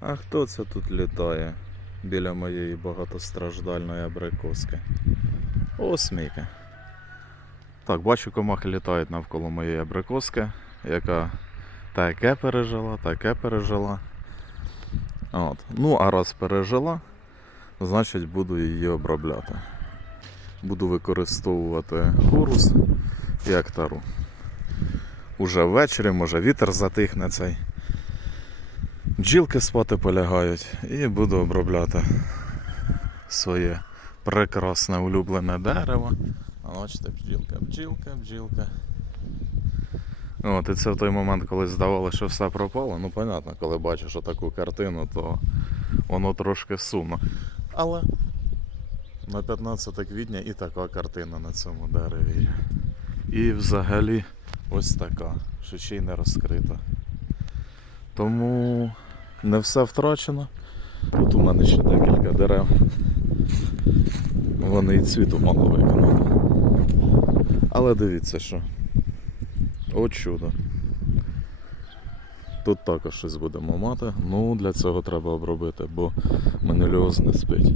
А хто це тут літає біля моєї багатостраждальної абрикоски? Осмійка. Так, бачу, комахи літають навколо моєї абрикоски, яка таке пережила, таке пережила. От. Ну, а раз пережила, значить буду її обробляти. Буду використовувати хорус як тару. Уже ввечері, може вітер затихне цей. Бджілки спати полягають і буду обробляти своє прекрасне улюблене дерево. А бачите, бджілка, бджілка, бджілка. От, і це в той момент, коли здавалося, що все пропало. Ну, понятно, коли бачиш таку картину, то воно трошки сумно. Але на 15 квітня і така картина на цьому дереві. І взагалі ось така, що ще й не розкрита. Тому не все втрачено. Тут у мене ще декілька дерев. Вони і цвіту мало виконали. Але дивіться, що. О чудо. Тут також щось будемо мати. Ну, для цього треба обробити, бо менеліоз не спить.